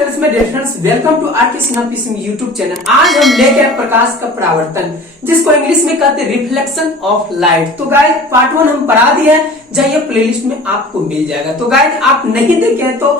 में dear friends, welcome to R K Sinha PCM YouTube channel. आज हम लेके आए प्रकाश का परावर्तन, जिसको इंग्लिश में कहते हैं रिफ्लेक्शन ऑफ लाइट। तो गाइस पार्ट 1 हम पढ़ा दिए हैं, जाइए प्लेलिस्ट में आपको मिल जाएगा। तो गाइस आप नहीं देखे तो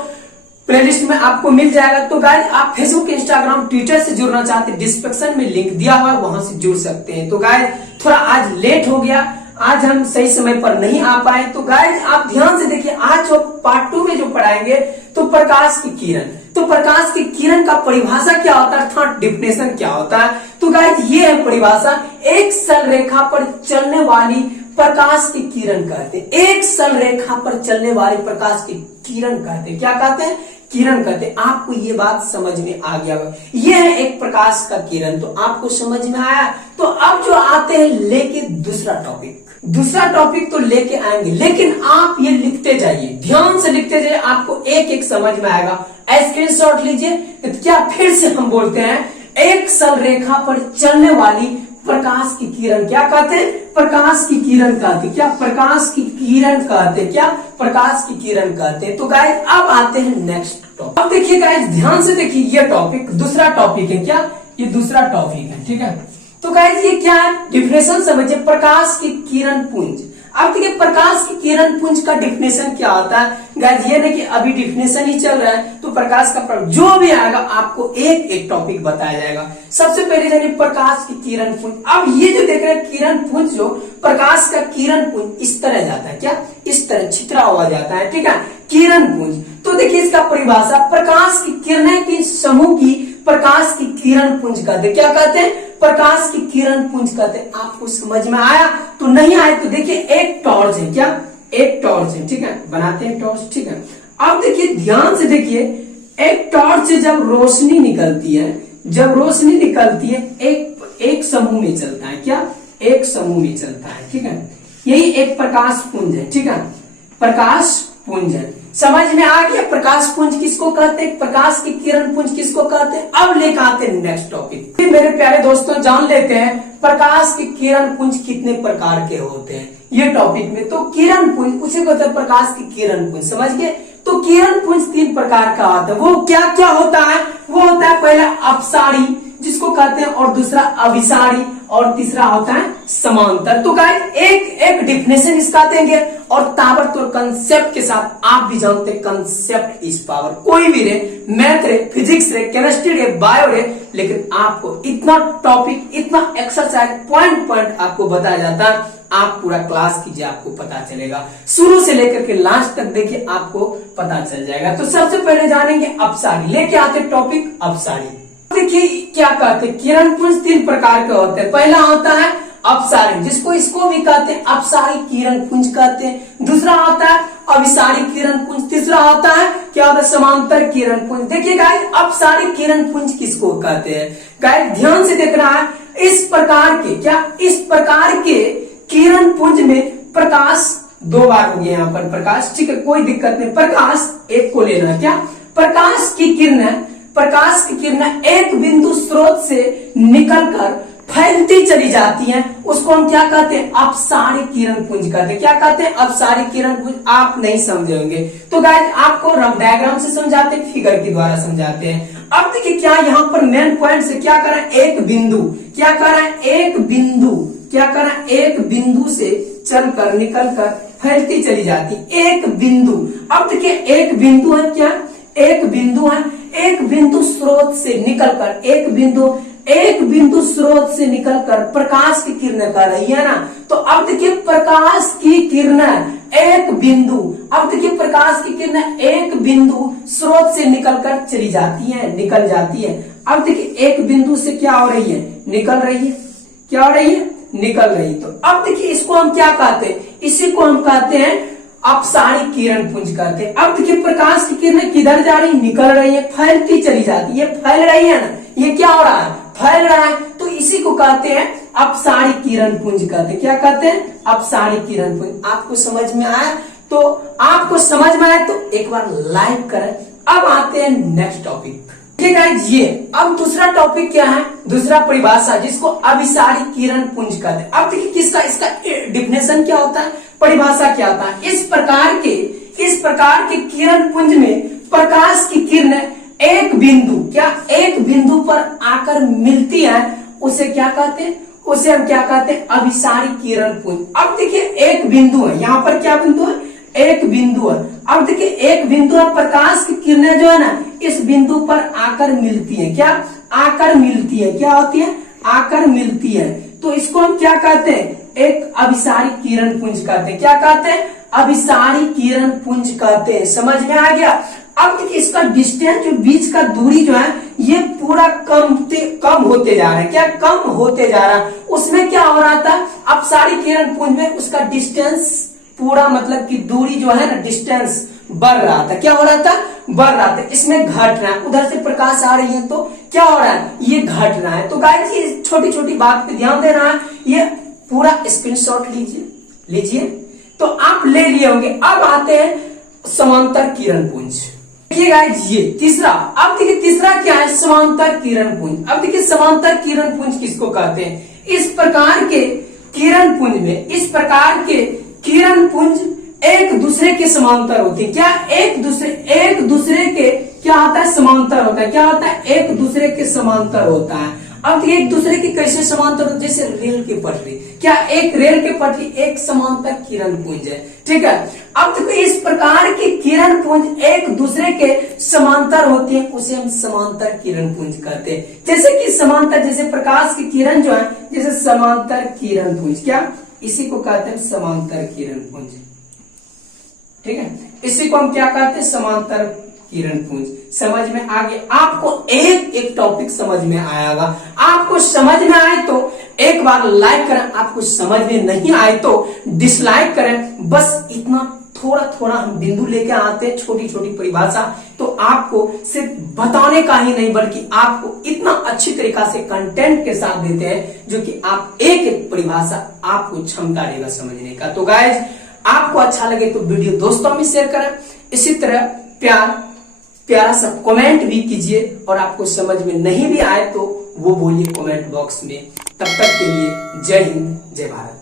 प्लेलिस्ट में आपको मिल जाएगा। तो गाइस आप फेसबुक, इंस्टाग्राम, ट्विटर से जुड़ना चाहते हैं, डिस्क्रिप्शन में लिंक दिया हुआ है, वहां से जुड़ सकते हैं। तो गाइस थोड़ा आज लेट हो गया, आज हम सही समय पर नहीं आ पाए। तो गाइस आप ध्यान से देखिए, आज जो पार्ट 2 में जो पढ़ाएंगे तो प्रकाश की किरण। तो प्रकाश की किरण का परिभाषा क्या होता है अर्थात डिफिनेशन क्या होता है। तो गाइस ये है परिभाषा, एक सरल रेखा पर चलने वाली प्रकाश की किरण कहते हैं। एक सरल रेखा पर चलने वाली प्रकाश की किरण कहते हैं। क्या कहते हैं? किरण कहते हैं। आपको ये बात समझ में आ गया होगा, ये है एक प्रकाश का किरण। तो आपको समझ में आया। तो अब जो आते हैं लेके दूसरा टॉपिक तो लेके आएंगे, लेकिन आप ये लिखते जाइए, ध्यान से लिखते जाइए, आपको एक एक समझ में आएगा। स्क्रीनशॉट लीजिए। क्या फिर से हम बोलते हैं, एक सरल रेखा पर चलने वाली प्रकाश की किरण क्या कहते हैं? प्रकाश की किरण कहते हैं। क्या? प्रकाश की किरण कहते हैं। क्या? प्रकाश की किरण कहते हैं। तो गाइस अब आते हैं नेक्स्ट टॉपिक। अब देखिए गाइस ध्यान से देखिए, ये टॉपिक दूसरा टॉपिक है। क्या? ये दूसरा टॉपिक है, ठीक है। तो गाइस ये क्या है? डिफिनेशन समझिए, प्रकाश की किरण पुंज। अब देखिए प्रकाश की किरण पुंज का डिफिनेशन क्या होता है। गाइस ये नहीं कि अभी डिफिनेशन ही चल रहा है, तो प्रकाश का जो भी आएगा आपको एक एक टॉपिक बताया जाएगा। सबसे पहले जानिए प्रकाश की किरण पुंज। अब ये जो देख रहे हैं किरण पुंज, जो प्रकाश का किरण पुंज इस तरह जाता है। क्या? इस तरह छितरा हुआ जाता है, ठीक है, किरण पुंज। तो देखिए इसका परिभाषा, प्रकाश की किरणें के समूह की प्रकाश की किरण पुंज कहते हैं। क्या कहते हैं? प्रकाश की किरण पुंज कहते हैं। आपको समझ में आया? तो नहीं आए तो देखिए एक टॉर्च है। क्या? एक टॉर्च है, ठीक है, बनाते हैं टॉर्च, ठीक है। अब देखिए ध्यान से देखिए, एक टॉर्च से जब रोशनी निकलती है, एक समूह में चलता है। क्या? एक समूह में चलता है, ठीक है। यही एक प्रकाश पुंज है, ठीक है, प्रकाश पुंज है। समझ में आ गया प्रकाश पुंज किसको कहते हैं, प्रकाश की किरण पुंज किसको कहते हैं। अब लेकर आते हैं नेक्स्ट टॉपिक। मेरे प्यारे दोस्तों जान लेते हैं प्रकाश की किरण पुंज कितने प्रकार के होते हैं ये टॉपिक में। तो किरण पुंज उसे कहते हैं प्रकाश की किरण पुंज, समझ गए। तो किरण पुंज 3 प्रकार का होता है। वो क्या क्या होता है? वो होता है पहला अपसारी जिसको कहते हैं, और दूसरा अभिसारी, और तीसरा होता है समांतर। तो गाइस एक डिफिनेशन इसका देंगे, और ताबड़तोड़ कंसेप्ट के साथ। आप भी जानते हैं कंसेप्ट इज पावर। कोई भी रे, मैथ रे, फिजिक्स रे, केमिस्ट्री रे, बायो रे, लेकिन आपको इतना टॉपिक, इतना एक्सरसाइज पॉइंट आपको बताया जाता है। आप पूरा क्लास कीजिए, आपको पता चलेगा। शुरू से लेकर के लास्ट तक देखिए, आपको पता चल जाएगा। तो सबसे पहले जानेंगे अपसारी। लेके आते टॉपिक अपसारी। देखिए क्या कहते हैं, किरण पुंज 3 प्रकार के होते हैं। पहला होता है अपसारी, इसको भी कहते हैं अपसारी किरण पुंज कहते हैं। दूसरा होता है अभिसारी किरण पुंज। तीसरा होता है क्या होता है? समांतर किरण पुंज। देखिए गाइस अपसारी किरण पुंज किसको कहते हैं। गाइस ध्यान से देखना है, इस प्रकार के किरण पुंज में प्रकाश 2 बार हो गया यहाँ पर प्रकाश, ठीक है, कोई दिक्कत नहीं। प्रकाश एक को लेना। क्या? प्रकाश की किरणें एक बिंदु स्रोत से निकलकर फैलती चली जाती हैं, उसको हम क्या कहते हैं? अपसारी किरण पुंज कहते हैं। क्या कहते हैं? अपसारी किरण पुंज। आप नहीं समझे होंगे तो गाइस आपको रफ डायग्राम से समझाते हैं, फिगर के द्वारा समझाते हैं। अब देखिए क्या यहाँ पर मेन पॉइंट से क्या कर रहा है, एक बिंदु से चलकर निकलकर फैलती चली जाती एक बिंदु। अब देखिए एक बिंदु है। क्या? एक बिंदु स्रोत से निकलकर, एक बिंदु स्रोत से निकलकर प्रकाश की किरणें कर रही है ना। तो अब देखिए प्रकाश की किरणें एक बिंदु स्रोत से निकल जाती है। अब देखिए एक बिंदु से क्या हो रही है? निकल रही। तो अब देखिए इसको हम क्या कहते हैं? इसी को हम कहते हैं अपसारी किरण पुंज कहते हैं। अब देखिए प्रकाश की किरणें किधर जा रही? निकल रही है, फैलती चली जाती है। फैल रही है ना, ये क्या हो रहा है? फैल रहा है। तो इसी को कहते हैं अपसारी किरण पुंज कहते हैं। क्या कहते हैं? अपसारी किरण पुंज। आपको समझ में आया? तो एक बार लाइक करें। अब आते हैं नेक्स्ट टॉपिक। ठीक है ये अब दूसरा टॉपिक क्या है? दूसरा परिभाषा जिसको अभिसारी किरण पुंज कहते हैं। अब देखिए इसका डिफिनेशन क्या होता है, परिभाषा क्या होता है। इस प्रकार के किरण पुंज में प्रकाश की किरणें एक बिंदु, क्या एक बिंदु पर आकर मिलती है, उसे क्या कहते हैं, उसे हम क्या कहते हैं, अभिसारी किरण पुंज। अब देखिए एक बिंदु है, यहाँ पर क्या बिंदु है, एक बिंदु है। अब देखिए एक बिंदु है, प्रकाश की किरणें जो है ना इस बिंदु पर आकर मिलती है, क्या आकर मिलती है, क्या होती है, आकर मिलती है। तो इसको हम क्या कहते हैं, एक अभिसारी किरण पुंज कहते हैं। क्या कहते हैं, अभिसारी किरण पुंज कहते हैं। समझ में आ गया। अब देखिए इसका डिस्टेंस, जो बीच का दूरी जो है ये पूरा कम होते जा रहा है, क्या कम होते जा रहा है। उसमें क्या हो रहा था, अपसारी किरण पुंज में उसका डिस्टेंस पूरा मतलब कि दूरी जो है ना डिस्टेंस बढ़ रहा था। क्या हो रहा था, बढ़ रहा था। इसमें घट रहा है, उधर से प्रकाश आ रही है तो क्या हो रहा है, ये घट रहा है। तो गाइस ये छोटी छोटी बात पे ध्यान देना है। ये पूरा स्क्रीनशॉट लीजिए तो आप ले लिए होंगे। अब आते हैं समांतर किरण पुंज। देखिए गाइस ये तीसरा, अब देखिए तीसरा क्या है, समांतर किरण पुंज। अब देखिए समांतर किरण पुंज किसको कहते हैं, इस प्रकार के किरण पुंज में, इस प्रकार के किरण पुंज एक दूसरे के समांतर होते हैं। क्या एक दूसरे के क्या होता है, समांतर होता है। क्या होता है, एक दूसरे के समांतर होता है। अब एक दूसरे के कैसे समांतर होते, जैसे रेल की पटरी, क्या एक रेल की पटरी एक समांतर किरण पुंज है, ठीक है। अब देखो इस प्रकार की किरण पुंज एक दूसरे के समांतर होती है, उसे हम समांतर किरण पुंज कहते हैं। जैसे कि समांतर, जैसे प्रकाश की किरण जो है, जैसे समांतर किरण पुंज, क्या इसी को कहते हैं समांतर किरण पुंज, ठीक है। इसी को हम क्या कहते हैं, समांतर किरण पुंज। समझ में आ गया। आपको एक एक टॉपिक समझ में आएगा। आपको समझ में आए तो एक बार लाइक करें, आपको समझ में नहीं आए तो डिसलाइक करें। बस इतना थोड़ा थोड़ा हम बिंदु लेके आते हैं, छोटी छोटी परिभाषा। तो आपको सिर्फ बताने का ही नहीं बल्कि आपको इतना अच्छी तरीका से कंटेंट के साथ देते हैं जो कि आप एक एक परिभाषा आपको क्षमता रहेगा समझने का। तो गाइज आपको अच्छा लगे तो वीडियो दोस्तों में शेयर करें। इसी तरह प्यारा सा कमेंट भी कीजिए, और आपको समझ में नहीं भी आए तो वो बोलिए कमेंट बॉक्स में। तब तक के लिए जय हिंद, जय भारत।